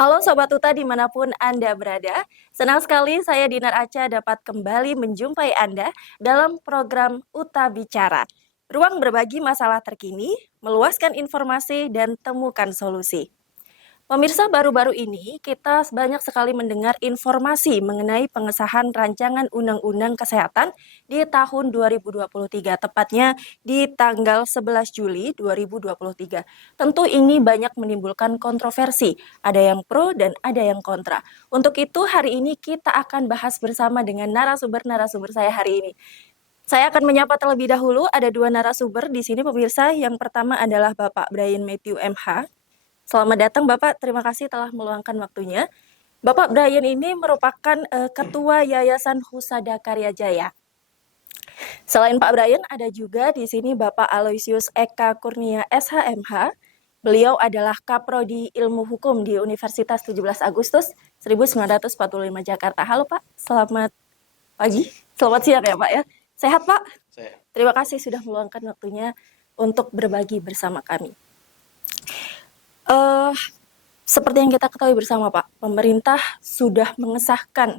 Halo Sobat Uta dimanapun Anda berada, senang sekali saya Dinar Aca dapat kembali menjumpai Anda dalam program Uta Bicara. Ruang berbagi masalah terkini, meluaskan informasi dan temukan solusi. Pemirsa, baru-baru ini kita banyak sekali mendengar informasi mengenai pengesahan rancangan Undang-Undang Kesehatan di tahun 2023, tepatnya di tanggal 11 Juli 2023. Tentu ini banyak menimbulkan kontroversi, ada yang pro dan ada yang kontra. Untuk itu hari ini kita akan bahas bersama dengan narasumber-narasumber saya hari ini. Saya akan menyapa terlebih dahulu, ada dua narasumber di sini pemirsa. Yang pertama adalah Bapak Brian Matthew MH. Selamat datang Bapak, terima kasih telah meluangkan waktunya. Bapak Brian ini merupakan Ketua Yayasan Husada Karya Jaya. Selain Pak Brian, ada juga di sini Bapak Aloysius Eka Kurnia SHMH. Beliau adalah Kaprodi Ilmu Hukum di Universitas 17 Agustus 1945 Jakarta. Halo Pak, selamat pagi, selamat siang ya Pak ya. Sehat Pak? Saya. Terima kasih sudah meluangkan waktunya untuk berbagi bersama kami. Eh, Seperti yang kita ketahui bersama Pak, pemerintah sudah mengesahkan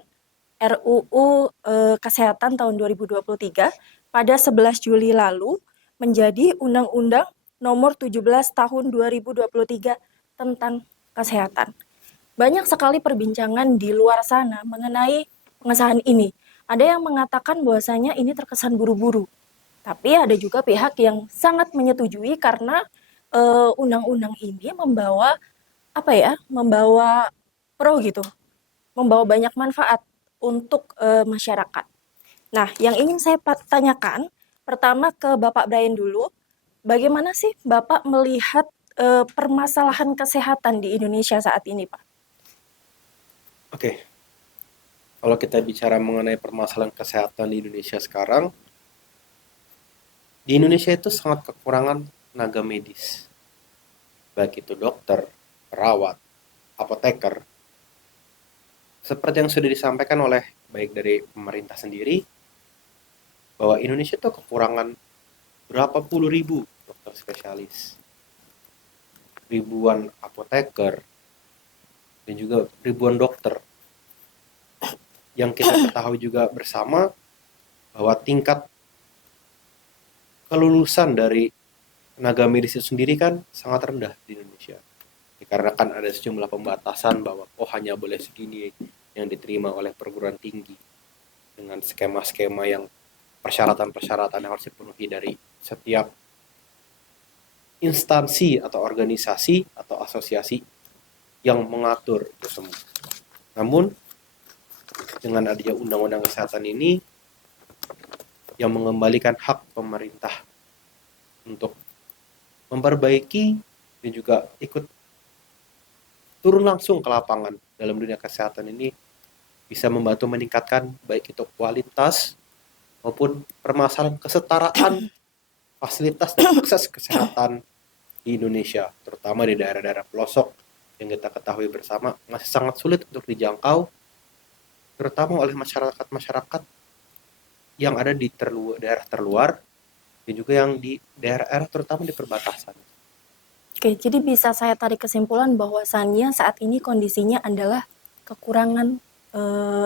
RUU Kesehatan tahun 2023 pada 11 Juli lalu menjadi Undang-Undang Nomor 17 Tahun 2023 tentang kesehatan. Banyak sekali perbincangan di luar sana mengenai pengesahan ini. Ada yang mengatakan bahwasanya ini terkesan buru-buru. Tapi ada juga pihak yang sangat menyetujui karena undang-undang ini membawa pro gitu, membawa banyak manfaat untuk masyarakat. Nah, yang ingin saya tanyakan pertama ke Bapak Brian dulu, bagaimana sih Bapak melihat permasalahan kesehatan di Indonesia saat ini, Pak? Oke, kalau kita bicara mengenai permasalahan kesehatan di Indonesia sekarang, di Indonesia itu sangat kekurangan tenaga medis, baik itu dokter, perawat, apoteker. Seperti yang sudah disampaikan oleh baik dari pemerintah sendiri, bahwa Indonesia itu kekurangan berapa puluh ribu dokter spesialis, ribuan apoteker, dan juga ribuan dokter. Yang kita ketahui juga bersama bahwa tingkat kelulusan dari tenaga medis itu sendiri kan sangat rendah di Indonesia. Dikarenakan ada sejumlah pembatasan bahwa hanya boleh segini yang diterima oleh perguruan tinggi dengan skema-skema yang persyaratan-persyaratan yang harus dipenuhi dari setiap instansi atau organisasi atau asosiasi yang mengatur itu semua. Namun dengan adanya undang-undang kesehatan ini yang mengembalikan hak pemerintah untuk memperbaiki dan juga ikut turun langsung ke lapangan dalam dunia kesehatan ini bisa membantu meningkatkan baik itu kualitas maupun permasalahan kesetaraan fasilitas dan akses kesehatan di Indonesia, terutama di daerah-daerah pelosok yang kita ketahui bersama masih sangat sulit untuk dijangkau, terutama oleh masyarakat-masyarakat yang ada di daerah terluar dan juga yang di daerah-daerah terutama di perbatasan. Oke, jadi bisa saya tarik kesimpulan bahwasannya saat ini kondisinya adalah kekurangan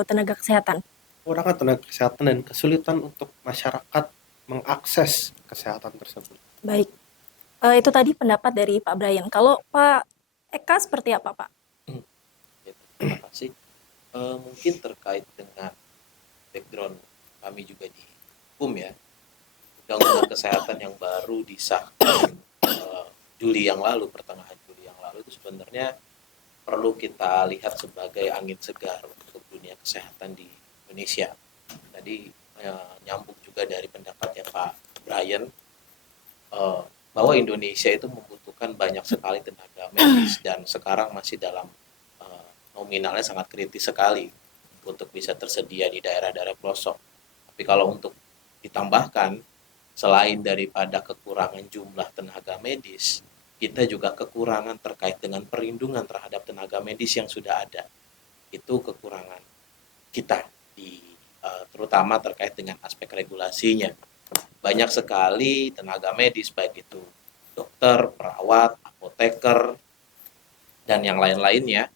tenaga kesehatan. Kekurangan tenaga kesehatan dan kesulitan untuk masyarakat mengakses kesehatan tersebut. Baik, itu tadi pendapat dari Pak Brian. Kalau Pak Eka seperti apa, Pak? Ya, terima kasih. Mungkin terkait dengan background kami juga di hukum ya, undang-undang kesehatan yang baru disahkan Juli yang lalu, pertengahan Juli yang lalu itu sebenarnya perlu kita lihat sebagai angin segar untuk dunia kesehatan di Indonesia. Tadi nyambung juga dari pendapatnya Pak Brian bahwa Indonesia itu membutuhkan banyak sekali tenaga medis dan sekarang masih dalam nominalnya sangat kritis sekali untuk bisa tersedia di daerah-daerah pelosok. Tapi kalau untuk ditambahkan, selain daripada kekurangan jumlah tenaga medis, kita juga kekurangan terkait dengan perlindungan terhadap tenaga medis yang sudah ada. Itu kekurangan kita terutama terkait dengan aspek regulasinya. Banyak sekali tenaga medis baik itu dokter, perawat, apoteker dan yang lain-lainnya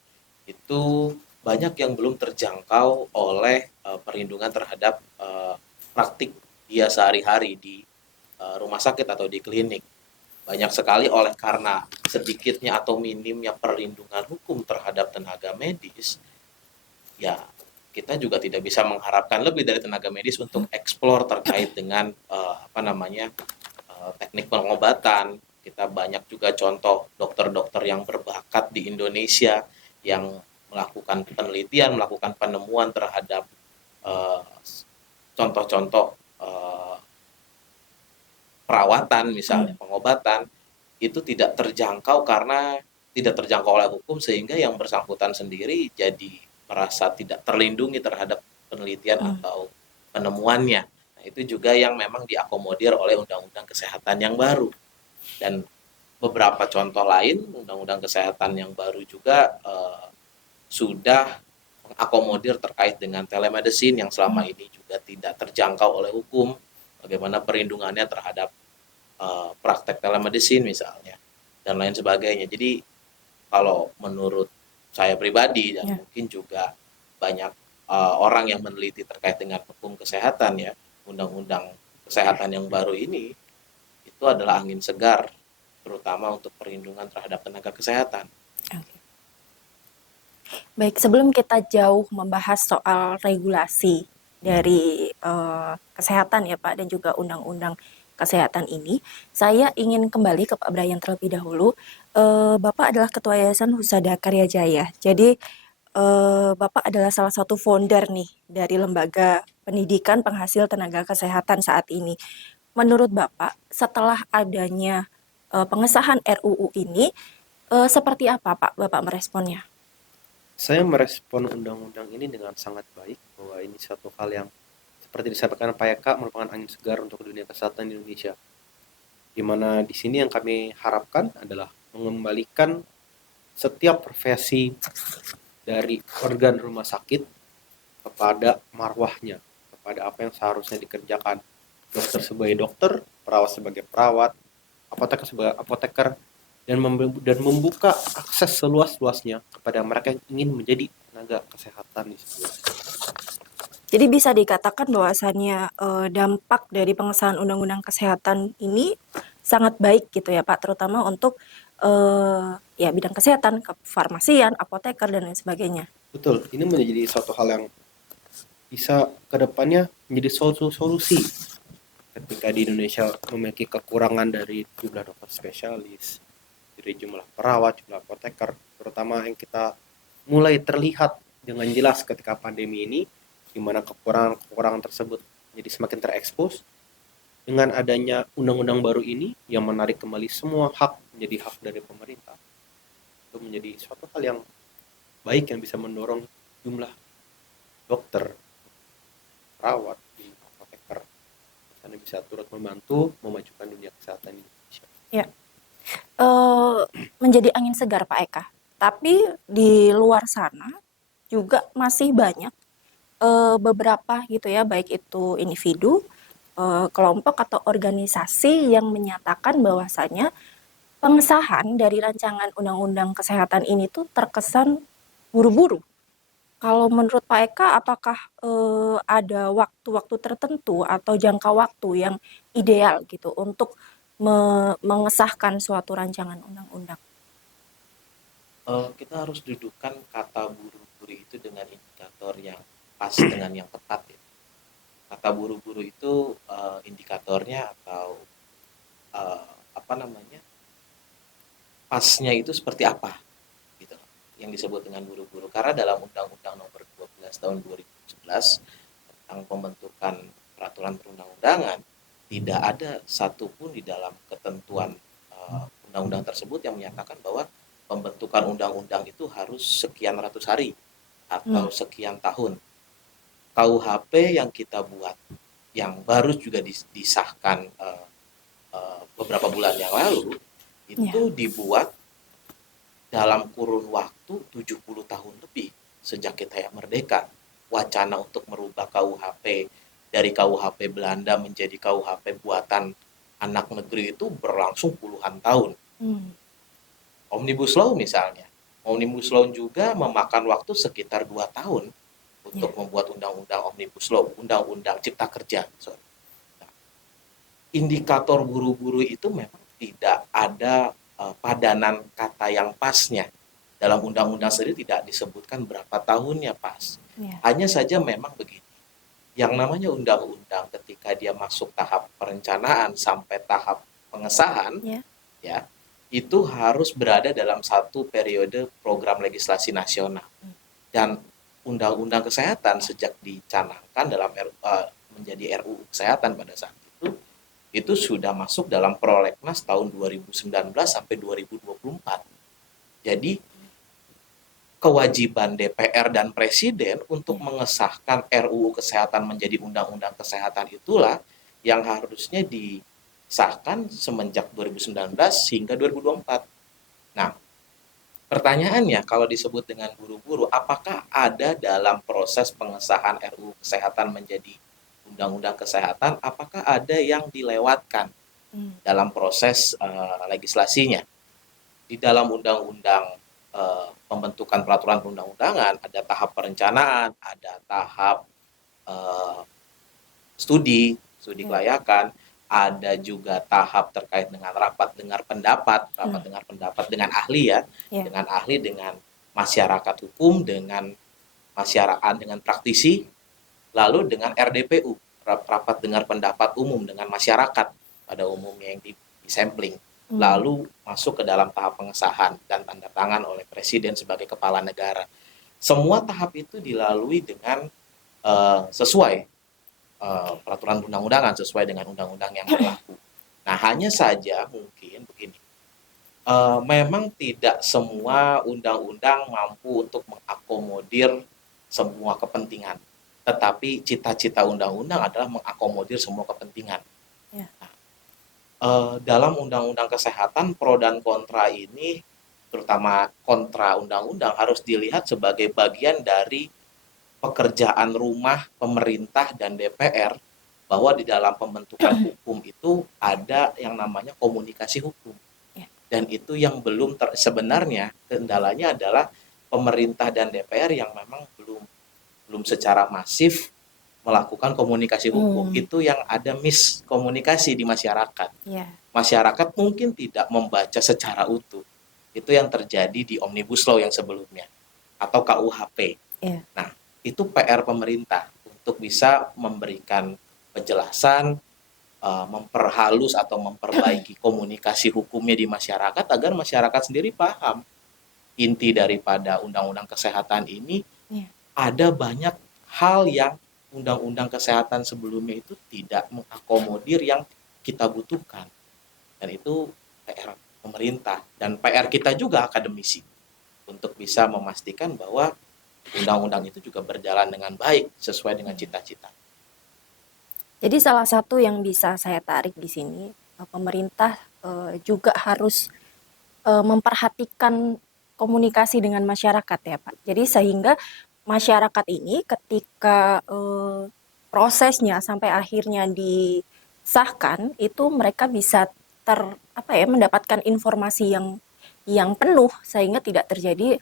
itu banyak yang belum terjangkau oleh perlindungan terhadap praktik dia sehari-hari di rumah sakit atau di klinik. Banyak sekali oleh karena sedikitnya atau minimnya perlindungan hukum terhadap tenaga medis, ya kita juga tidak bisa mengharapkan lebih dari tenaga medis untuk eksplor terkait dengan teknik pengobatan. Kita banyak juga contoh dokter-dokter yang berbakat di Indonesia yang melakukan penelitian, melakukan penemuan terhadap eh, contoh-contoh perawatan misalnya, pengobatan itu tidak terjangkau karena tidak terjangkau oleh hukum sehingga yang bersangkutan sendiri jadi merasa tidak terlindungi terhadap penelitian atau penemuannya. Nah, itu juga yang memang diakomodir oleh Undang-Undang Kesehatan yang baru. Dan beberapa contoh lain, Undang-Undang Kesehatan yang baru juga sudah mengakomodir terkait dengan telemedicine yang selama ini juga tidak terjangkau oleh hukum, bagaimana perlindungannya terhadap praktek telemedicine misalnya, dan lain sebagainya. Jadi kalau menurut saya pribadi dan mungkin juga banyak orang yang meneliti terkait dengan hukum kesehatan ya, undang-undang kesehatan yang baru ini itu adalah angin segar terutama untuk perlindungan terhadap tenaga kesehatan. Oke. Baik, sebelum kita jauh membahas soal regulasi dari kesehatan ya Pak dan juga undang-undang kesehatan ini, saya ingin kembali ke Pak Brian terlebih dahulu. Bapak adalah Ketua Yayasan Husada Karya Jaya. Jadi Bapak adalah salah satu founder nih dari lembaga pendidikan penghasil tenaga kesehatan saat ini. Menurut Bapak, setelah adanya pengesahan RUU ini, seperti apa Pak Bapak meresponnya? Saya merespon undang-undang ini dengan sangat baik, bahwa ini satu hal yang seperti disampaikan Pak Eka merupakan angin segar untuk dunia kesehatan di Indonesia. Di mana di sini yang kami harapkan adalah mengembalikan setiap profesi dari organ rumah sakit kepada marwahnya, kepada apa yang seharusnya dikerjakan. Dokter sebagai dokter, perawat sebagai perawat, apoteker sebagai apoteker, dan membuka akses seluas-luasnya kepada mereka yang ingin menjadi tenaga kesehatan di sebuah. Jadi bisa dikatakan bahwasannya dampak dari pengesahan Undang-Undang Kesehatan ini sangat baik gitu ya Pak, terutama untuk ya bidang kesehatan, kefarmasian, apoteker dan lain sebagainya. Betul, ini menjadi suatu hal yang bisa kedepannya menjadi solusi ketika di Indonesia memiliki kekurangan dari jumlah dokter spesialis, dari jumlah perawat, jumlah apoteker, terutama yang kita mulai terlihat dengan jelas ketika pandemi ini, di mana kekurangan tersebut jadi semakin terekspos. Dengan adanya undang-undang baru ini yang menarik kembali semua hak menjadi hak dari pemerintah, itu menjadi suatu hal yang baik yang bisa mendorong jumlah dokter, perawat, apoteker, karena bisa turut membantu memajukan dunia kesehatan di Indonesia. Ya, menjadi angin segar Pak Eka. Tapi di luar sana juga masih banyak beberapa gitu ya, baik itu individu, kelompok atau organisasi yang menyatakan bahwasanya pengesahan dari rancangan undang-undang kesehatan ini tuh terkesan buru-buru. Kalau menurut Pak Eka, apakah ada waktu-waktu tertentu atau jangka waktu yang ideal gitu untuk mengesahkan suatu rancangan undang-undang? Kita harus dudukkan kata buru-buru itu dengan indikator yang pas dengan yang tepat ya. Kata buru-buru itu indikatornya atau pasnya itu seperti apa gitu yang disebut dengan buru-buru, karena dalam Undang-Undang Nomor 12 Tahun 2011 tentang pembentukan peraturan perundang-undangan tidak ada satupun di dalam ketentuan undang-undang tersebut yang menyatakan bahwa pembentukan undang-undang itu harus sekian ratus hari atau sekian tahun. KUHP yang kita buat yang baru juga disahkan beberapa bulan yang lalu itu dibuat dalam kurun waktu 70 tahun lebih sejak kita yang merdeka. Wacana untuk merubah KUHP dari KUHP Belanda menjadi KUHP buatan anak negeri itu berlangsung puluhan tahun. Omnibus Law misalnya, Omnibus Law juga memakan waktu sekitar 2 tahun untuk membuat undang-undang Omnibus Law, undang-undang Cipta Kerja. Sorry. Nah, indikator buru-buru itu memang tidak ada padanan kata yang pasnya. Dalam undang-undang sendiri tidak disebutkan berapa tahunnya pas. Ya. Hanya saja memang begini. Yang namanya undang-undang ketika dia masuk tahap perencanaan sampai tahap pengesahan, Ya. ya, itu harus berada dalam satu periode program legislasi nasional. Dan undang-undang kesehatan sejak dicanangkan dalam menjadi RUU kesehatan pada saat itu sudah masuk dalam prolegnas tahun 2019 sampai 2024. Jadi kewajiban DPR dan Presiden untuk mengesahkan RUU Kesehatan menjadi Undang-Undang Kesehatan itulah yang harusnya disahkan semenjak 2019 hingga 2024. Nah, pertanyaannya kalau disebut dengan buru-buru, apakah ada dalam proses pengesahan RUU Kesehatan menjadi Undang-Undang Kesehatan, apakah ada yang dilewatkan dalam proses legislasinya? Di dalam undang-undang pembentukan peraturan perundang-undangan ada tahap perencanaan, ada tahap studi kelayakan, ada juga tahap terkait dengan rapat dengar pendapat dengan ahli ya, dengan ahli, dengan masyarakat hukum, dengan masyarakat, dengan praktisi, lalu dengan RDPU, rapat dengar pendapat umum dengan masyarakat pada umumnya yang disampling. Lalu masuk ke dalam tahap pengesahan dan tanda tangan oleh Presiden sebagai kepala negara. Semua tahap itu dilalui dengan sesuai peraturan undang-undangan, sesuai dengan undang-undang yang berlaku. Nah, hanya saja mungkin begini, memang tidak semua undang-undang mampu untuk mengakomodir semua kepentingan. Tetapi cita-cita undang-undang adalah mengakomodir semua kepentingan. Nah, dalam undang-undang kesehatan, pro dan kontra ini, terutama kontra undang-undang, harus dilihat sebagai bagian dari pekerjaan rumah pemerintah dan DPR, bahwa di dalam pembentukan hukum itu ada yang namanya komunikasi hukum. Dan itu yang belum sebenarnya kendalanya adalah pemerintah dan DPR yang memang belum secara masif melakukan komunikasi hukum. Itu yang ada miskomunikasi di masyarakat. Masyarakat mungkin tidak membaca secara utuh. Itu yang terjadi di Omnibus Law yang sebelumnya atau KUHP. Nah, itu PR pemerintah untuk bisa memberikan penjelasan, memperhalus atau memperbaiki komunikasi hukumnya di masyarakat agar masyarakat sendiri paham inti daripada undang-undang kesehatan ini. Ada banyak hal yang undang-undang kesehatan sebelumnya itu tidak mengakomodir yang kita butuhkan, dan itu PR pemerintah dan PR kita juga akademisi untuk bisa memastikan bahwa undang-undang itu juga berjalan dengan baik sesuai dengan cita-cita. Jadi salah satu yang bisa saya tarik di sini, pemerintah juga harus memperhatikan komunikasi dengan masyarakat ya Pak. Jadi sehingga masyarakat ini ketika prosesnya sampai akhirnya disahkan itu mereka bisa mendapatkan informasi yang penuh sehingga tidak terjadi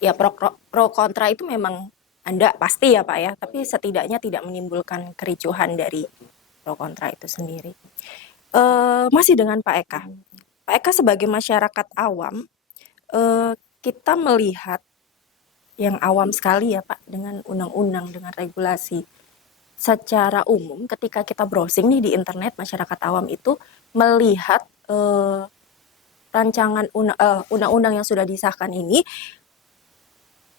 ya pro kontra. Itu memang Anda pasti ya Pak ya, tapi setidaknya tidak menimbulkan kericuhan dari pro kontra itu sendiri. Masih dengan Pak Eka. Pak Eka sebagai masyarakat awam, kita melihat yang awam sekali ya Pak dengan undang-undang, dengan regulasi. Secara umum ketika kita browsing nih di internet, masyarakat awam itu melihat rancangan undang-undang yang sudah disahkan ini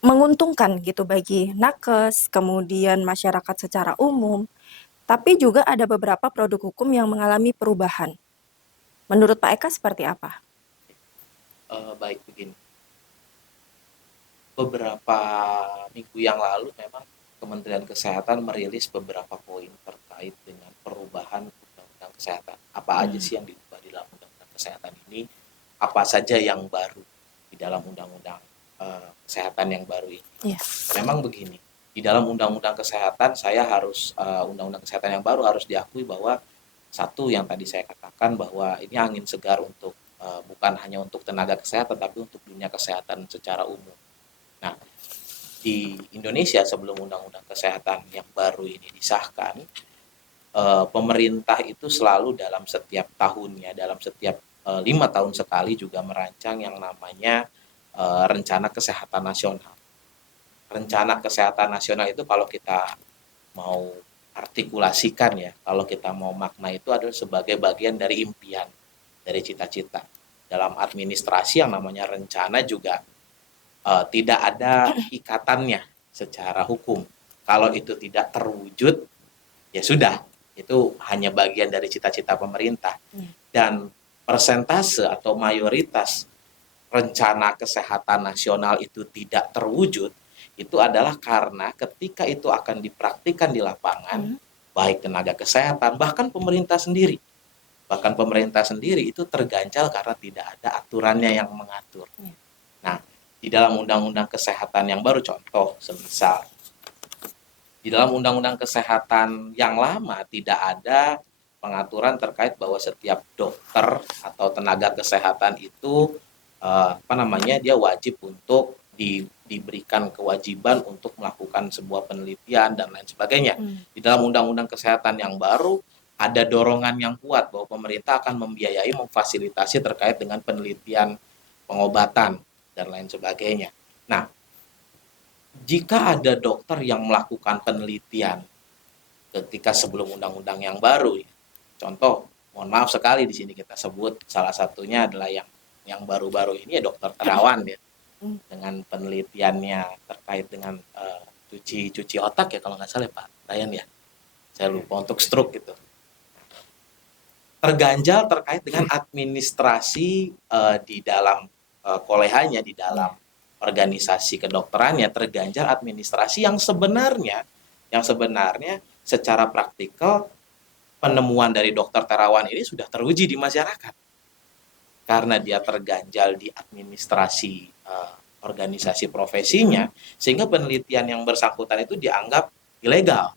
menguntungkan gitu bagi nakes, kemudian masyarakat secara umum. Tapi juga ada beberapa produk hukum yang mengalami perubahan. Menurut Pak Eka seperti apa? Baik, begini. Beberapa minggu yang lalu memang Kementerian Kesehatan merilis beberapa poin terkait dengan perubahan undang-undang kesehatan. Apa aja sih yang diubah di dalam undang-undang kesehatan ini? Apa saja yang baru di dalam undang-undang kesehatan yang baru ini? Memang begini, di dalam undang-undang kesehatan undang-undang kesehatan yang baru harus diakui bahwa satu yang tadi saya katakan bahwa ini angin segar untuk bukan hanya untuk tenaga kesehatan tapi untuk dunia kesehatan secara umum. Nah, di Indonesia sebelum undang-undang kesehatan yang baru ini disahkan, pemerintah itu selalu dalam setiap tahunnya, dalam setiap 5 tahun sekali juga merancang yang namanya rencana kesehatan nasional. Rencana kesehatan nasional itu kalau kita mau artikulasikan ya, kalau kita mau makna itu adalah sebagai bagian dari impian, dari cita-cita. Dalam administrasi yang namanya rencana juga tidak ada ikatannya secara hukum. Kalau itu tidak terwujud, ya sudah, itu hanya bagian dari cita-cita pemerintah. Dan persentase atau mayoritas rencana kesehatan nasional itu tidak terwujud, itu adalah karena ketika itu akan dipraktikkan di lapangan, baik tenaga kesehatan, bahkan pemerintah sendiri itu terganjal karena tidak ada aturannya yang mengatur. Nah, di dalam undang-undang kesehatan yang baru, contoh semisal di dalam undang-undang kesehatan yang lama tidak ada pengaturan terkait bahwa setiap dokter atau tenaga kesehatan itu dia wajib untuk diberikan kewajiban untuk melakukan sebuah penelitian dan lain sebagainya. Di dalam undang-undang kesehatan yang baru ada dorongan yang kuat bahwa pemerintah akan membiayai, memfasilitasi terkait dengan penelitian pengobatan dan lain sebagainya. Nah, jika ada dokter yang melakukan penelitian ketika sebelum undang-undang yang baru, contoh, mohon maaf sekali di sini kita sebut salah satunya adalah yang baru-baru ini ya Dokter Terawan ya, dengan penelitiannya terkait dengan cuci otak ya kalau nggak salah ya Pak Ryan ya, saya lupa, untuk stroke gitu. Terganjal terkait dengan administrasi di dalam kolehannya, di dalam organisasi kedokterannya, terganjal administrasi yang sebenarnya secara praktikal penemuan dari Dokter Terawan ini sudah teruji di masyarakat. Karena dia terganjal di administrasi organisasi profesinya, sehingga penelitian yang bersangkutan itu dianggap ilegal.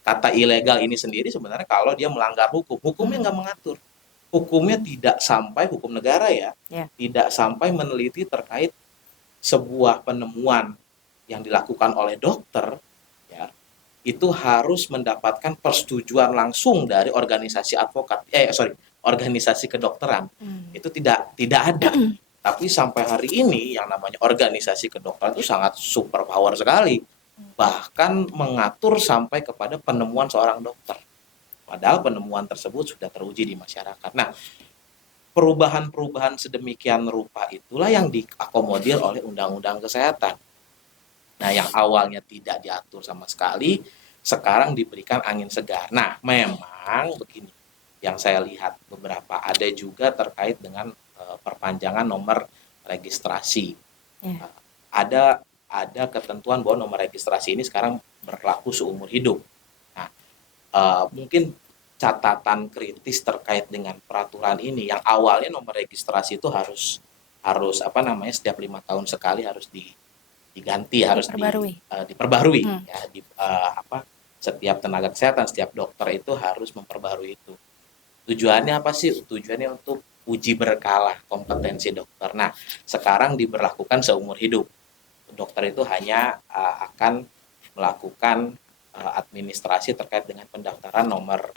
Kata ilegal ini sendiri sebenarnya kalau dia melanggar hukum, hukumnya nggak mengatur. Hukumnya tidak sampai, hukum negara ya, tidak sampai meneliti terkait sebuah penemuan yang dilakukan oleh dokter, ya, itu harus mendapatkan persetujuan langsung dari organisasi organisasi kedokteran. Itu tidak ada. Tapi sampai hari ini yang namanya organisasi kedokteran itu sangat super power sekali. Bahkan mengatur sampai kepada penemuan seorang dokter. Padahal penemuan tersebut sudah teruji di masyarakat. Nah, perubahan-perubahan sedemikian rupa itulah yang diakomodir oleh Undang-Undang Kesehatan. Nah, yang awalnya tidak diatur sama sekali, sekarang diberikan angin segar. Nah, memang begini, yang saya lihat beberapa ada juga terkait dengan perpanjangan nomor registrasi. Ada ketentuan bahwa nomor registrasi ini sekarang berlaku seumur hidup. Nah, mungkin catatan kritis terkait dengan peraturan ini yang awalnya nomor registrasi itu harus setiap 5 tahun sekali harus diganti, harus diperbarui ya, setiap tenaga kesehatan, setiap dokter itu harus memperbarui itu. Tujuannya apa sih? Tujuannya untuk uji berkala kompetensi dokter. Nah, sekarang diberlakukan seumur hidup. Dokter itu hanya akan melakukan administrasi terkait dengan pendaftaran nomor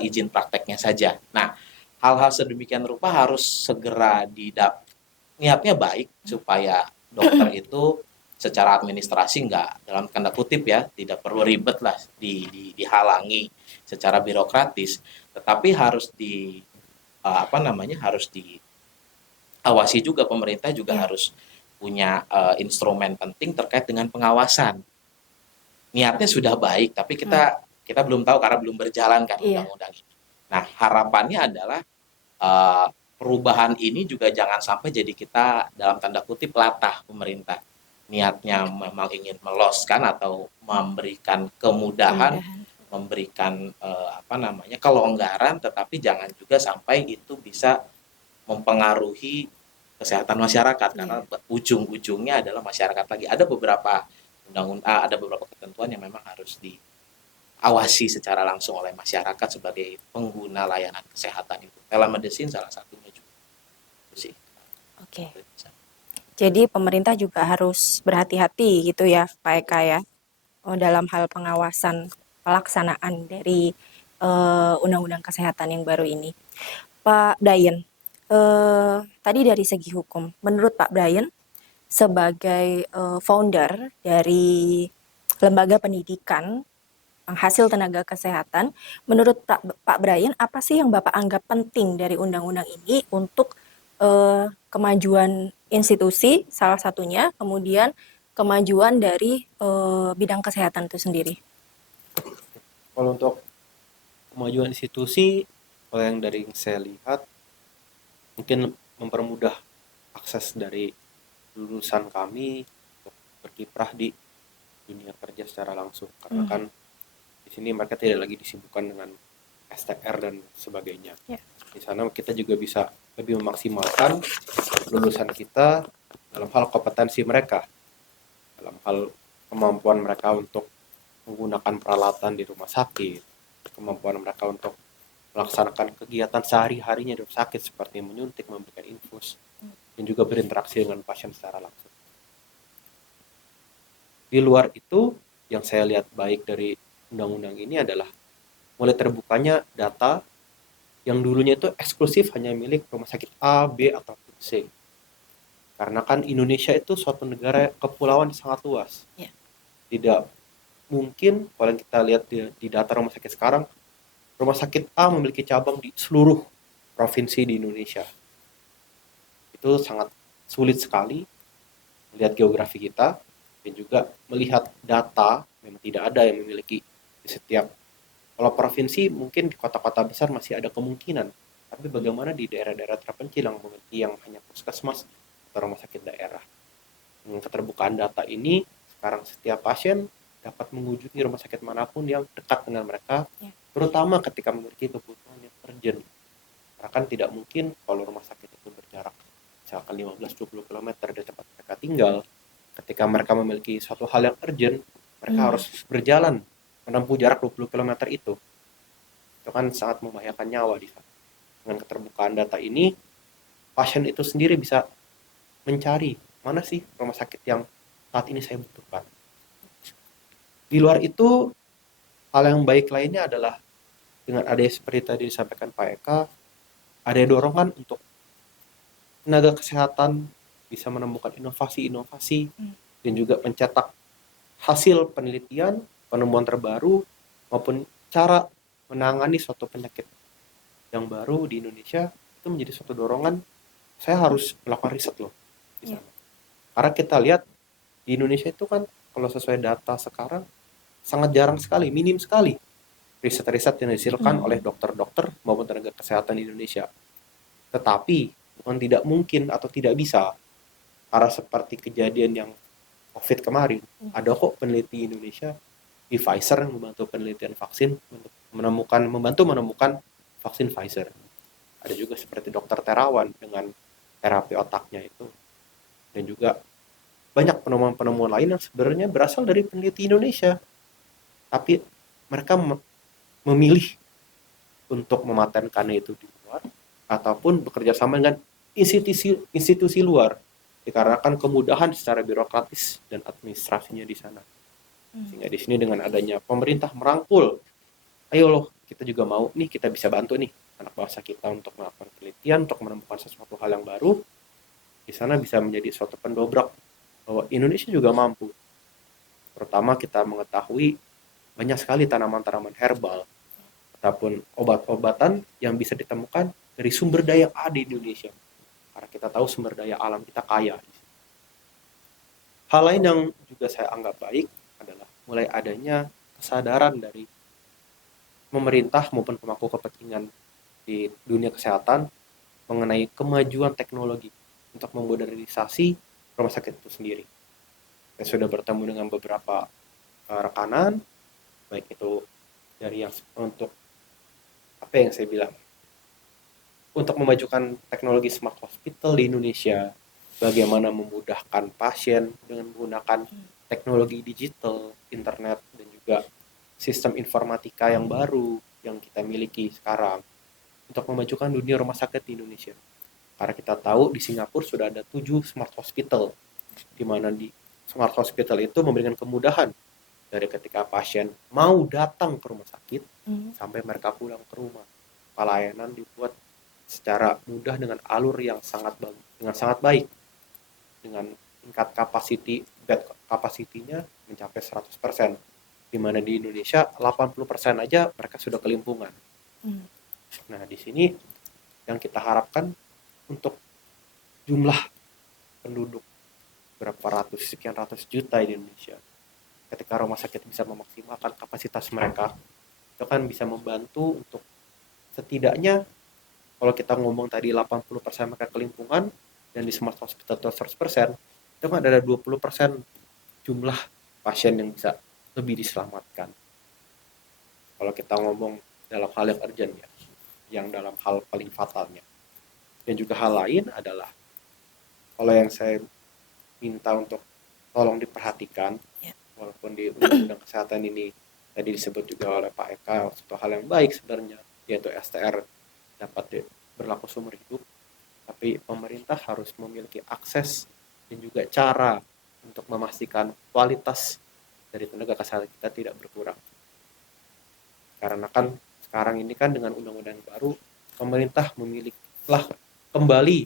izin prakteknya saja. Nah, hal-hal sedemikian rupa harus segera niatnya baik supaya dokter itu secara administrasi nggak, dalam tanda kutip ya, tidak perlu ribet lah dihalangi secara birokratis, tetapi harus harus diawasi juga, pemerintah juga harus punya instrumen penting terkait dengan pengawasan. Niatnya sudah baik, tapi kita belum tahu karena belum berjalan kan undang-undang ini. Nah, harapannya adalah perubahan ini juga jangan sampai jadi kita dalam tanda kutip latah pemerintah. Niatnya memang ingin meloskan atau memberikan kemudahan, memberikan kelonggaran, tetapi jangan juga sampai itu bisa mempengaruhi kesehatan masyarakat, karena ujung-ujungnya adalah masyarakat lagi. Ada beberapa ketentuan yang memang harus diawasi secara langsung oleh masyarakat sebagai pengguna layanan kesehatan itu. Telemedicine salah satunya juga. Itu sih. Oke. Jadi pemerintah juga harus berhati-hati gitu ya, Pak Eka ya, dalam hal pengawasan pelaksanaan dari undang-undang kesehatan yang baru ini. Pak Brian, tadi dari segi hukum, menurut Pak Brian sebagai founder dari lembaga pendidikan penghasil tenaga kesehatan, menurut Pak Brian, apa sih yang Bapak anggap penting dari undang-undang ini untuk kemajuan institusi, salah satunya, kemudian kemajuan dari bidang kesehatan itu sendiri? Kalau untuk kemajuan institusi, kalau yang dari yang saya lihat, mungkin mempermudah akses dari lulusan kami untuk berkiprah di dunia kerja secara langsung. Karena kan di sini mereka tidak lagi disibukkan dengan STR dan sebagainya. Ya. Di sana kita juga bisa lebih memaksimalkan lulusan kita dalam hal kompetensi mereka, dalam hal kemampuan mereka untuk menggunakan peralatan di rumah sakit, kemampuan mereka untuk melaksanakan kegiatan sehari-harinya di rumah sakit seperti menyuntik, memberikan infus, dan juga berinteraksi dengan pasien secara langsung. Di luar itu, yang saya lihat baik dari undang-undang ini adalah mulai terbukanya data yang dulunya itu eksklusif hanya milik rumah sakit A, B, atau C. Karena kan Indonesia itu suatu negara kepulauan yang sangat luas. Ya. Tidak mungkin kalau kita lihat di data rumah sakit sekarang, rumah sakit A memiliki cabang di seluruh provinsi di Indonesia. Itu sangat sulit sekali melihat geografi kita dan juga melihat data memang tidak ada yang memiliki di setiap. Kalau provinsi mungkin di kota-kota besar masih ada kemungkinan, tapi bagaimana di daerah-daerah terpencil yang memiliki yang hanya puskesmas atau rumah sakit daerah. Dengan keterbukaan data ini, sekarang setiap pasien dapat mengunjungi rumah sakit manapun yang dekat dengan mereka, terutama ketika memiliki kebutuhan yang urgent. Karena kan tidak mungkin kalau rumah sakit itu berjarak misalkan 15-20 km dari tempat mereka tinggal, ketika mereka memiliki suatu hal yang urgent, mereka harus berjalan menempuh jarak 20 km itu. Itu kan sangat membahayakan nyawa di sana. Dengan keterbukaan data ini, pasien itu sendiri bisa mencari mana sih rumah sakit yang saat ini saya butuhkan. Di luar itu, hal yang baik lainnya adalah dengan adanya seperti tadi disampaikan Pak Eka, ada dorongan untuk tenaga kesehatan bisa menemukan inovasi-inovasi dan juga mencetak hasil penelitian, penemuan terbaru, maupun cara menangani suatu penyakit yang baru di Indonesia. Itu menjadi suatu dorongan, saya harus melakukan riset loh di sana. Karena kita lihat di Indonesia itu kan kalau sesuai data sekarang sangat jarang sekali, minim sekali riset-riset yang dihasilkan oleh dokter-dokter maupun tenaga kesehatan di Indonesia. Tetapi bukan tidak mungkin atau tidak bisa, karena seperti kejadian yang COVID kemarin, ada kok peneliti Indonesia di Pfizer yang membantu penelitian vaksin untuk membantu menemukan vaksin Pfizer. Ada juga seperti dokter Terawan dengan terapi otaknya itu, dan juga banyak penemuan-penemuan lain yang sebenarnya berasal dari peneliti Indonesia, tapi mereka memilih untuk mematenkannya itu di luar ataupun bekerja sama dengan institusi luar, dikarenakan kemudahan secara birokratis dan administrasinya di sana. Sehingga di sini dengan adanya pemerintah merangkul, ayo loh kita juga mau nih, kita bisa bantu nih anak bangsa kita untuk melakukan penelitian, untuk menemukan sesuatu hal yang baru. Di sana bisa menjadi suatu pendobrak bahwa Indonesia juga mampu. Terutama kita mengetahui banyak sekali tanaman-tanaman herbal ataupun obat-obatan yang bisa ditemukan dari sumber daya yang ada di Indonesia. Karena kita tahu sumber daya alam kita kaya. Hal lain yang juga saya anggap baik adalah mulai adanya kesadaran dari pemerintah maupun pemangku kepentingan di dunia kesehatan mengenai kemajuan teknologi untuk memodernisasi rumah sakit itu sendiri. Saya sudah bertemu dengan beberapa rekanan, baik itu dari yang untuk apa yang saya bilang, untuk memajukan teknologi smart hospital di Indonesia, bagaimana memudahkan pasien dengan menggunakan teknologi digital, internet, dan juga sistem informatika yang baru yang kita miliki sekarang untuk memajukan dunia rumah sakit di Indonesia. Karena kita tahu di Singapura sudah ada 7 smart hospital, di mana di smart hospital itu memberikan kemudahan dari ketika pasien mau datang ke rumah sakit sampai mereka pulang ke rumah. Pelayanan dibuat secara mudah dengan alur yang sangat baik, dengan tingkat bed capacity-nya mencapai 100%, di mana di Indonesia 80% aja mereka sudah kelimpungan. Nah, di sini yang kita harapkan untuk jumlah penduduk sekian ratus juta di Indonesia, ketika rumah sakit bisa memaksimalkan kapasitas mereka, itu kan bisa membantu untuk setidaknya, kalau kita ngomong tadi 80% mereka kelimpungan dan di smart hospital itu 100%, itu kan ada 20% jumlah pasien yang bisa lebih diselamatkan. Kalau kita ngomong dalam hal yang urgent ya, yang dalam hal paling fatalnya. Dan juga hal lain adalah, kalau yang saya minta untuk tolong diperhatikan, walaupun di Undang-Undang Kesehatan ini tadi disebut juga oleh Pak Eka, satu hal yang baik sebenarnya, yaitu STR dapat berlaku seumur hidup, tapi pemerintah harus memiliki akses dan juga cara untuk memastikan kualitas dari tenaga kesehatan kita tidak berkurang. Karena kan sekarang ini kan dengan undang-undang baru, pemerintah kembali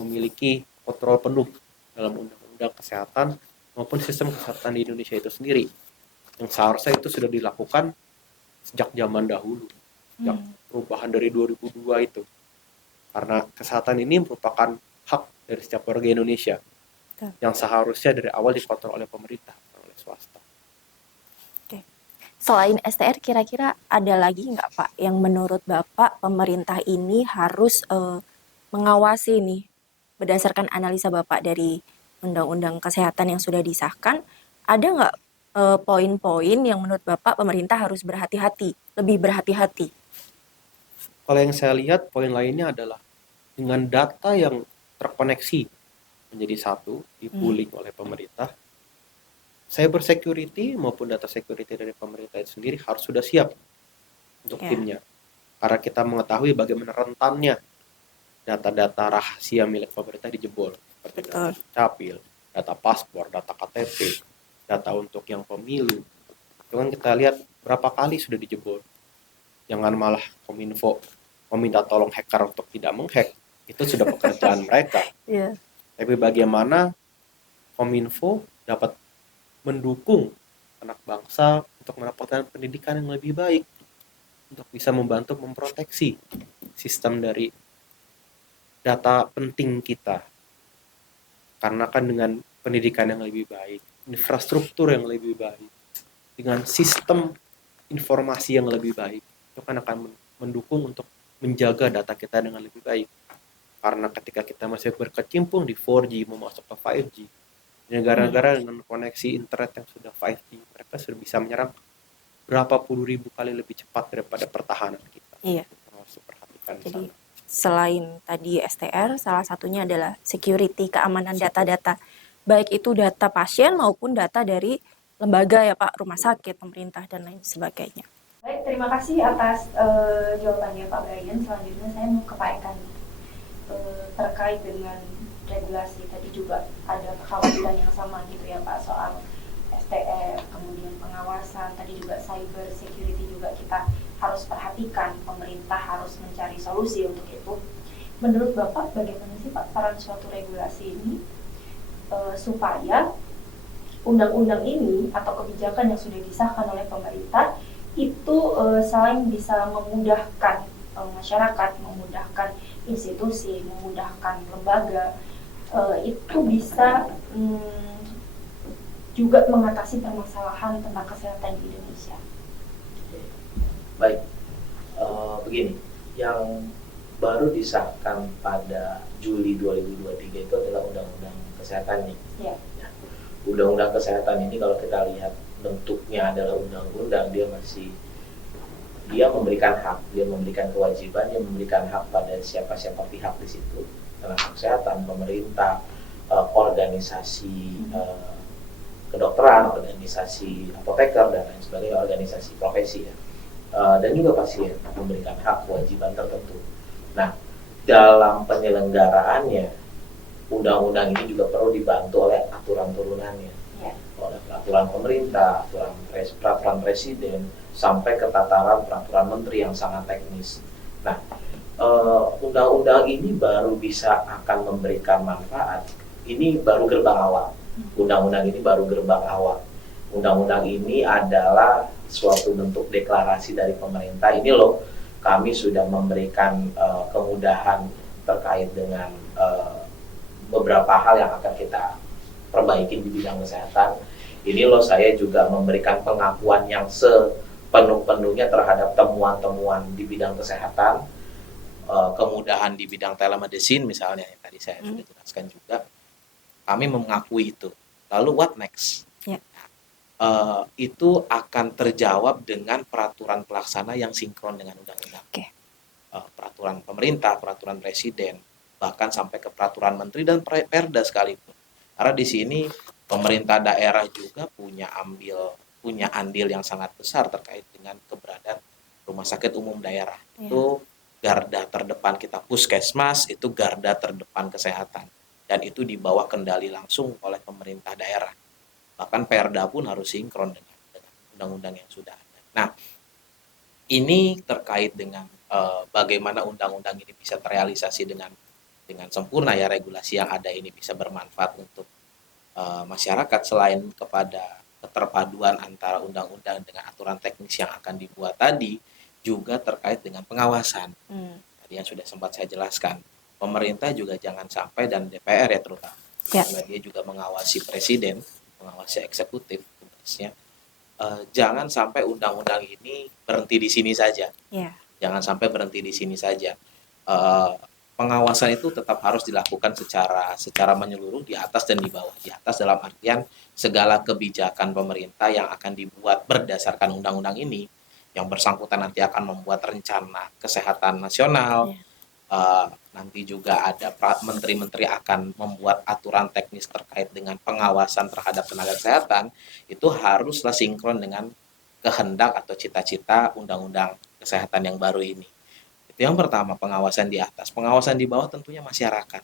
memiliki kontrol penuh dalam undang-undang kesehatan maupun sistem kesehatan di Indonesia itu sendiri, yang seharusnya itu sudah dilakukan sejak zaman dahulu, sejak perubahan dari 2002 itu. Karena kesehatan ini merupakan hak dari setiap warga Indonesia, yang seharusnya dari awal dikontrol oleh pemerintah, oleh swasta. Selain STR, kira-kira ada lagi nggak Pak yang menurut Bapak pemerintah ini harus mengawasi nih, berdasarkan analisa Bapak dari Undang-Undang Kesehatan yang sudah disahkan, ada nggak poin-poin yang menurut Bapak pemerintah harus lebih berhati-hati? Kalau yang saya lihat, poin lainnya adalah dengan data yang terkoneksi menjadi satu, di-pooling oleh pemerintah, cyber security maupun data security dari pemerintah itu sendiri harus sudah siap untuk timnya. Karena kita mengetahui bagaimana rentannya data-data rahasia milik pemerintah dijebol, seperti data capil, data paspor, data KTP, data untuk yang pemilu. Itu kan kita lihat berapa kali sudah dijebol. Jangan malah Kominfo meminta tolong hacker untuk tidak menghack, itu sudah pekerjaan mereka. Tapi bagaimana Kominfo dapat mendukung anak bangsa untuk mendapatkan pendidikan yang lebih baik, untuk bisa membantu memproteksi sistem dari data penting kita. Karena kan dengan pendidikan yang lebih baik, infrastruktur yang lebih baik, dengan sistem informasi yang lebih baik, itu kan akan mendukung untuk menjaga data kita dengan lebih baik. Karena ketika kita masih berkecimpung di 4G mau masuk ke 5G, negara-negara dengan koneksi internet yang sudah 5G, mereka sudah bisa menyerang berapa puluh ribu kali lebih cepat daripada pertahanan kita. Harus perhatikan. Jadi selain tadi STR, salah satunya adalah security, keamanan data-data, baik itu data pasien maupun data dari lembaga ya Pak, rumah sakit, pemerintah dan lain sebagainya. Baik, terima kasih atas jawabannya Pak Brian. Selanjutnya saya mau ke Pak Eka terkait dengan regulasi. Tadi juga ada kekhawatiran yang sama gitu ya Pak, soal STR, kemudian pengawasan, tadi juga cyber security juga kita harus perhatikan, pemerintah harus mencari solusi untuk itu. Menurut Bapak bagaimana sih Pak peran suatu regulasi ini supaya undang-undang ini atau kebijakan yang sudah disahkan oleh pemerintah itu selain bisa memudahkan masyarakat, memudahkan institusi, memudahkan lembaga, itu bisa juga mengatasi permasalahan tentang kesehatan di Indonesia. Baik, begini, yang baru disahkan pada Juli 2023 itu adalah Undang-Undang Kesehatan nih. Undang-Undang Kesehatan ini kalau kita lihat bentuknya adalah undang-undang, dia memberikan hak, dia memberikan kewajiban, dia memberikan hak pada siapa-siapa pihak di situ, tenaga kesehatan, pemerintah, organisasi kedokteran, organisasi apoteker dan lain sebagainya, organisasi profesi ya. Dan juga pasien memberikan hak kewajiban tertentu. Nah, dalam penyelenggaraannya undang-undang ini juga perlu dibantu oleh aturan turunannya, oleh peraturan pemerintah, peraturan presiden, sampai ke tataran peraturan menteri yang sangat teknis. Nah, undang-undang ini baru bisa akan memberikan manfaat. Ini baru gerbang awal. Undang-undang ini baru gerbang awal. Undang-undang ini adalah suatu bentuk deklarasi dari pemerintah. Ini loh, kami sudah memberikan kemudahan terkait dengan beberapa hal yang akan kita perbaiki di bidang kesehatan. Ini loh, saya juga memberikan pengakuan yang sepenuh-penuhnya terhadap temuan-temuan di bidang kesehatan, kemudahan di bidang telemedicine misalnya, yang tadi saya sudah jelaskan juga. Kami mengakui itu. Lalu what next? Ya. Itu akan terjawab dengan peraturan pelaksana yang sinkron dengan undang-undang. Oke. Peraturan pemerintah, peraturan presiden, bahkan sampai ke peraturan menteri dan perda sekalipun. Karena di sini pemerintah daerah juga punya andil yang sangat besar terkait dengan keberadaan rumah sakit umum daerah. Ya. Itu garda terdepan kita, puskesmas itu garda terdepan kesehatan, dan itu di bawah kendali langsung oleh pemerintah daerah. Bahkan perda pun harus sinkron dengan undang-undang yang sudah ada. Nah, ini terkait dengan bagaimana undang-undang ini bisa terrealisasi dengan sempurna ya, regulasi yang ada ini bisa bermanfaat untuk masyarakat, selain kepada keterpaduan antara undang-undang dengan aturan teknis yang akan dibuat tadi, juga terkait dengan pengawasan. Tadi yang sudah sempat saya jelaskan, pemerintah juga jangan sampai, dan DPR ya terutama, karena dia juga mengawasi presiden, mengawasi eksekutif tugasnya, jangan sampai undang-undang ini berhenti di sini saja. Jangan sampai berhenti di sini saja. Pengawasan itu tetap harus dilakukan secara menyeluruh, di atas dan di bawah. Di atas dalam artian segala kebijakan pemerintah yang akan dibuat berdasarkan undang-undang ini, yang bersangkutan nanti akan membuat rencana kesehatan nasional. Nanti juga ada menteri-menteri akan membuat aturan teknis terkait dengan pengawasan terhadap tenaga kesehatan. Itu haruslah sinkron dengan kehendak atau cita-cita undang-undang kesehatan yang baru ini. Itu yang pertama, pengawasan di atas. Pengawasan di bawah tentunya masyarakat.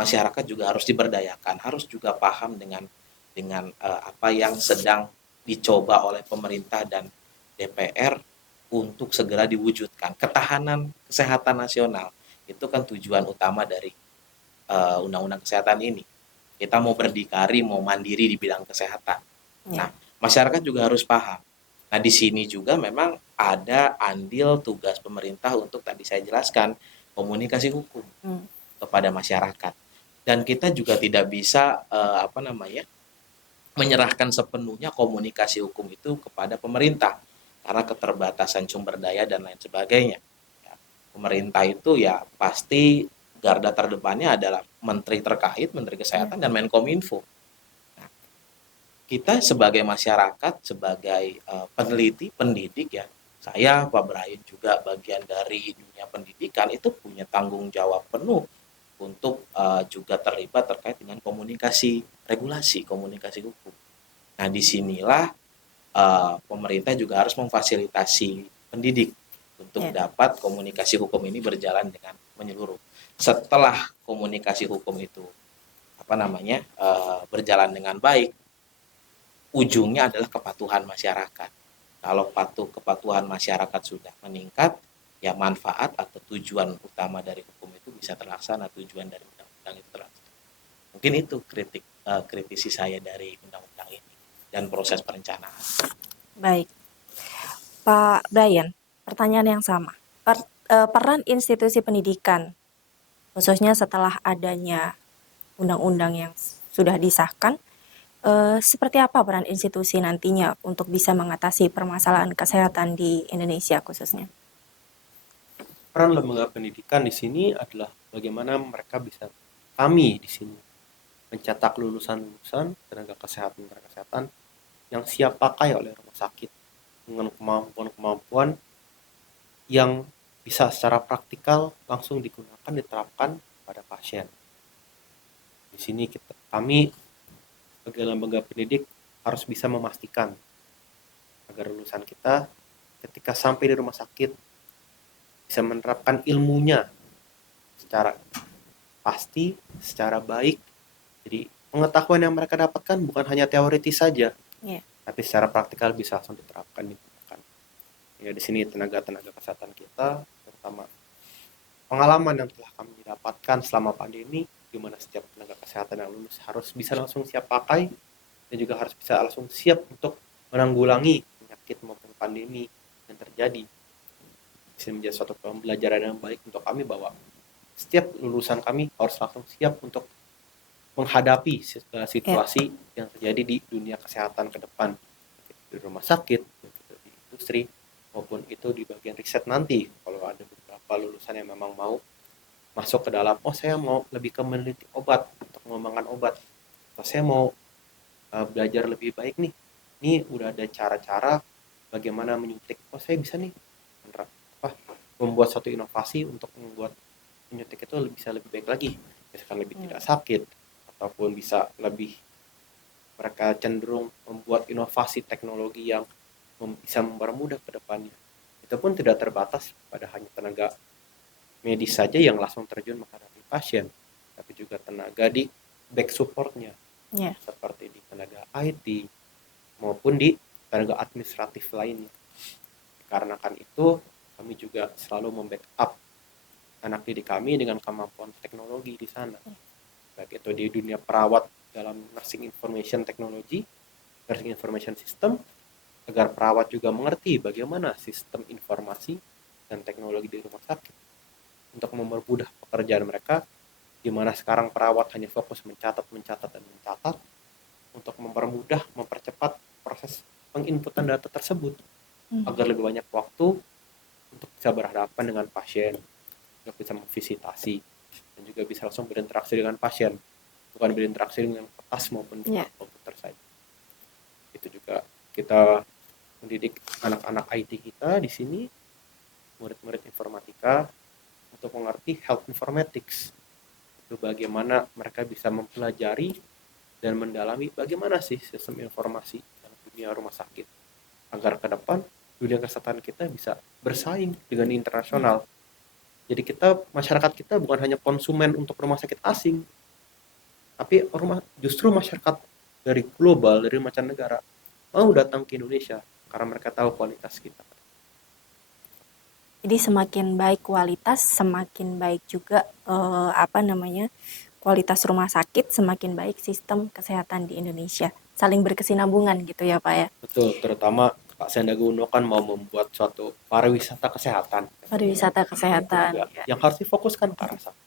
Masyarakat juga harus diberdayakan, harus juga paham dengan apa yang sedang dicoba oleh pemerintah dan DPR untuk segera diwujudkan. Ketahanan kesehatan nasional itu kan tujuan utama dari undang-undang kesehatan ini. Kita mau berdikari, mau mandiri di bidang kesehatan. Nah, masyarakat juga harus paham. Nah, di sini juga memang ada andil tugas pemerintah untuk tadi saya jelaskan, komunikasi hukum kepada masyarakat. Dan kita juga tidak bisa menyerahkan sepenuhnya komunikasi hukum itu kepada pemerintah, karena keterbatasan sumber daya dan lain sebagainya. Pemerintah itu ya pasti garda terdepannya adalah menteri terkait, menteri kesehatan dan Menkominfo. Nah, kita sebagai masyarakat, sebagai peneliti, pendidik ya, saya, Pak Brian juga bagian dari dunia pendidikan, itu punya tanggung jawab penuh untuk juga terlibat terkait dengan komunikasi regulasi, komunikasi hukum. Nah, disinilah pemerintah juga harus memfasilitasi pendidik untuk dapat komunikasi hukum ini berjalan dengan menyeluruh. Setelah komunikasi hukum itu berjalan dengan baik, ujungnya adalah kepatuhan masyarakat. Kalau kepatuhan masyarakat sudah meningkat, ya manfaat atau tujuan utama dari hukum itu bisa terlaksana, tujuan dari undang-undang itu terlaksana. Mungkin itu kritisi saya dari undang-undang ini dan proses perencanaan. Baik, Pak Brian, pertanyaan yang sama. Peran institusi pendidikan, khususnya setelah adanya undang-undang yang sudah disahkan, seperti apa peran institusi nantinya untuk bisa mengatasi permasalahan kesehatan di Indonesia khususnya? Peran lembaga pendidikan di sini adalah bagaimana mereka bisa, kami di sini mencetak lulusan-lulusan tenaga kesehatan yang siap pakai oleh rumah sakit dengan kemampuan-kemampuan yang bisa secara praktikal langsung diterapkan pada pasien. Di sini kami sebagai lembaga pendidik harus bisa memastikan agar lulusan kita ketika sampai di rumah sakit bisa menerapkan ilmunya secara pasti, secara baik. Jadi pengetahuan yang mereka dapatkan bukan hanya teoritis saja, Iya. tapi secara praktikal bisa langsung diterapkan di tindakan. Ya di sini tenaga-tenaga kesehatan kita, terutama pengalaman yang telah kami dapatkan selama pandemi, di mana setiap tenaga kesehatan yang lulus harus bisa langsung siap pakai dan juga harus bisa langsung siap untuk menanggulangi penyakit maupun pandemi yang terjadi. Bisa menjadi suatu pembelajaran yang baik untuk kami bahwa setiap lulusan kami harus langsung siap untuk menghadapi segala Ya. situasi yang terjadi di dunia kesehatan ke depan, di rumah sakit, di industri, maupun itu di bagian riset nanti. Kalau ada beberapa lulusan yang memang mau masuk ke dalam, oh saya mau lebih ke meneliti obat, untuk mengembangkan obat, atau saya mau belajar lebih baik nih, ini udah ada cara-cara bagaimana menyuntik, oh saya bisa nih membuat suatu inovasi untuk membuat penyuntik itu bisa lebih baik lagi, misalkan lebih tidak sakit, ataupun bisa lebih, mereka cenderung membuat inovasi teknologi yang bisa mempermudah ke depannya. Itu pun tidak terbatas pada hanya tenaga medis saja yang langsung terjun menghadapi pasien, tapi juga tenaga di back supportnya, Ya. seperti di tenaga IT maupun di tenaga administratif lainnya. Karena kan itu kami juga selalu membackup anak didik kami dengan kemampuan teknologi di sana, baik itu di dunia perawat dalam nursing information technology, nursing information system, agar perawat juga mengerti bagaimana sistem informasi dan teknologi di rumah sakit untuk mempermudah pekerjaan mereka, di mana sekarang perawat hanya fokus mencatat dan mencatat, untuk mempermudah, mempercepat proses penginputan data tersebut agar lebih banyak waktu untuk bisa berhadapan dengan pasien, untuk bisa memvisitasi, dan juga bisa langsung berinteraksi dengan pasien, bukan berinteraksi dengan kertas maupun dengan komputer saja. Itu juga kita mendidik anak-anak IT kita di sini, murid-murid informatika, untuk mengerti health informatics. Itu bagaimana mereka bisa mempelajari dan mendalami bagaimana sih sistem informasi dalam dunia rumah sakit, agar ke depan dunia kesehatan kita bisa bersaing dengan internasional. Jadi kita, masyarakat kita bukan hanya konsumen untuk rumah sakit asing, tapi justru masyarakat dari global, dari mancanegara mau datang ke Indonesia karena mereka tahu kualitas kita. Jadi semakin baik kualitas, semakin baik juga kualitas rumah sakit, semakin baik sistem kesehatan di Indonesia. Saling berkesinambungan gitu ya Pak ya. Betul, terutama Pak Sandiaga Uno kan mau membuat suatu pariwisata kesehatan. Pariwisata kesehatan. Ya, yang harus difokuskan ke arah sana.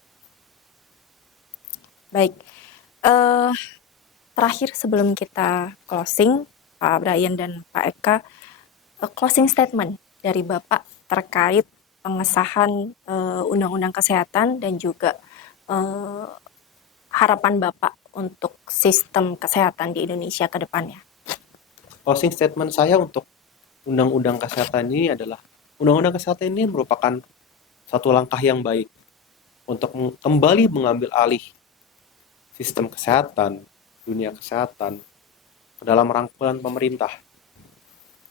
Baik. Terakhir sebelum kita closing, Pak Brian dan Pak Eka, closing statement dari Bapak terkait pengesahan Undang-Undang Kesehatan dan juga harapan Bapak untuk sistem kesehatan di Indonesia ke depannya. Closing statement saya untuk Undang-Undang Kesehatan ini adalah, Undang-Undang Kesehatan ini merupakan satu langkah yang baik untuk kembali mengambil alih sistem kesehatan, dunia kesehatan, ke dalam rangkulan pemerintah.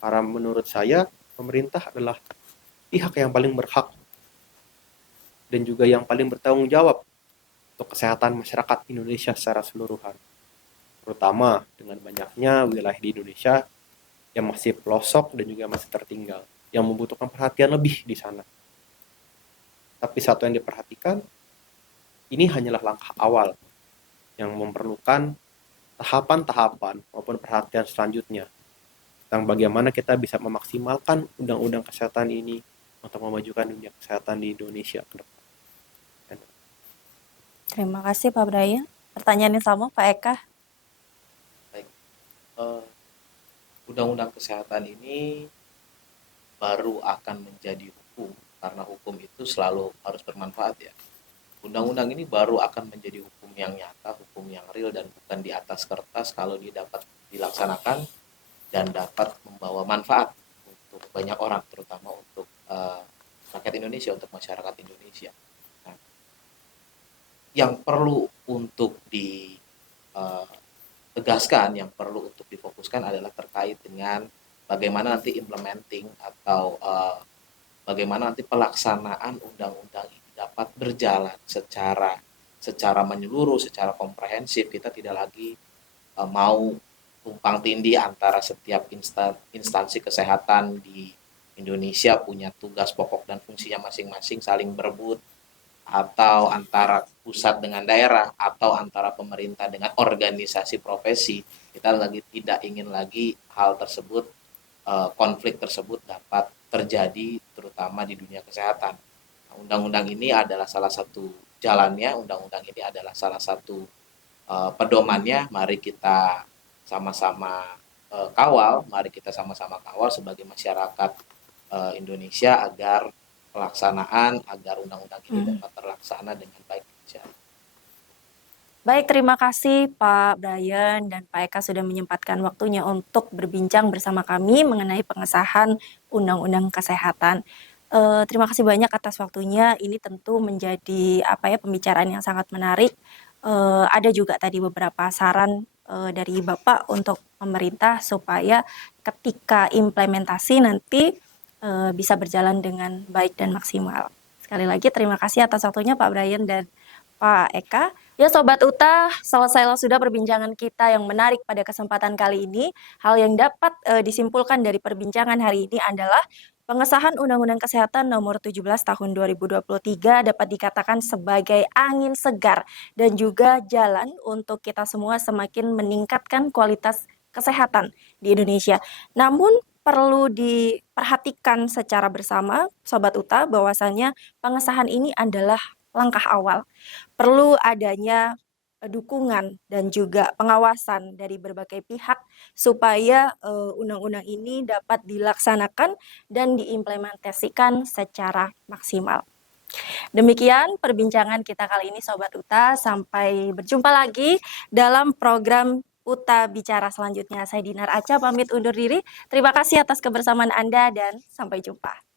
Karena menurut saya, pemerintah adalah pihak yang paling berhak dan juga yang paling bertanggung jawab untuk kesehatan masyarakat Indonesia secara seluruhan. Terutama dengan banyaknya wilayah di Indonesia yang masih pelosok dan juga masih tertinggal, yang membutuhkan perhatian lebih di sana. Tapi satu yang diperhatikan, ini hanyalah langkah awal yang memerlukan tahapan-tahapan maupun perhatian selanjutnya tentang bagaimana kita bisa memaksimalkan undang-undang kesehatan ini untuk memajukan dunia kesehatan di Indonesia ke depan. Terima kasih Pak Brian. Pertanyaan yang sama Pak Eka. Baik. Undang-undang kesehatan ini baru akan menjadi hukum, karena hukum itu selalu harus bermanfaat ya. Undang-undang ini baru akan menjadi hukum yang nyata, hukum yang real, dan bukan di atas kertas kalau dia dapat dilaksanakan dan dapat membawa manfaat untuk banyak orang, terutama untuk rakyat Indonesia, untuk masyarakat Indonesia. Yang perlu untuk tegaskan, yang perlu untuk difokuskan adalah terkait dengan bagaimana nanti implementing atau bagaimana nanti pelaksanaan undang-undang ini dapat berjalan secara menyeluruh, secara komprehensif. Kita tidak lagi mau tumpang tindih antara setiap instansi kesehatan di Indonesia punya tugas pokok dan fungsinya masing-masing saling berebut, atau antara pusat dengan daerah, atau antara pemerintah dengan organisasi profesi. Kita tidak ingin lagi hal tersebut, konflik tersebut dapat terjadi terutama di dunia kesehatan. Nah, undang-undang ini adalah salah satu jalannya, undang-undang ini adalah salah satu pedomannya. Mari kita sama-sama kawal, mari kita sama-sama kawal sebagai masyarakat Indonesia agar agar undang-undang ini dapat terlaksana dengan baik. Baik, terima kasih Pak Brian dan Pak Eka sudah menyempatkan waktunya untuk berbincang bersama kami mengenai pengesahan Undang-Undang Kesehatan. Terima kasih banyak atas waktunya. Ini tentu menjadi pembicaraan yang sangat menarik. Ada juga tadi beberapa saran dari Bapak untuk pemerintah supaya ketika implementasi nanti bisa berjalan dengan baik dan maksimal. Sekali lagi terima kasih atas waktunya Pak Brian dan Pak Eka. Ya Sobat Uta, selesailah sudah perbincangan kita yang menarik pada kesempatan kali ini. Hal yang dapat disimpulkan dari perbincangan hari ini adalah pengesahan Undang-Undang Kesehatan Nomor 17 Tahun 2023 dapat dikatakan sebagai angin segar dan juga jalan untuk kita semua semakin meningkatkan kualitas kesehatan di Indonesia. Namun perlu diperhatikan secara bersama Sobat Uta bahwasannya pengesahan ini adalah langkah awal. Perlu adanya dukungan dan juga pengawasan dari berbagai pihak supaya undang-undang ini dapat dilaksanakan dan diimplementasikan secara maksimal. Demikian perbincangan kita kali ini Sobat Uta. Sampai berjumpa lagi dalam program Uta Bicara selanjutnya. Saya Dinar Aca pamit undur diri. Terima kasih atas kebersamaan Anda dan sampai jumpa.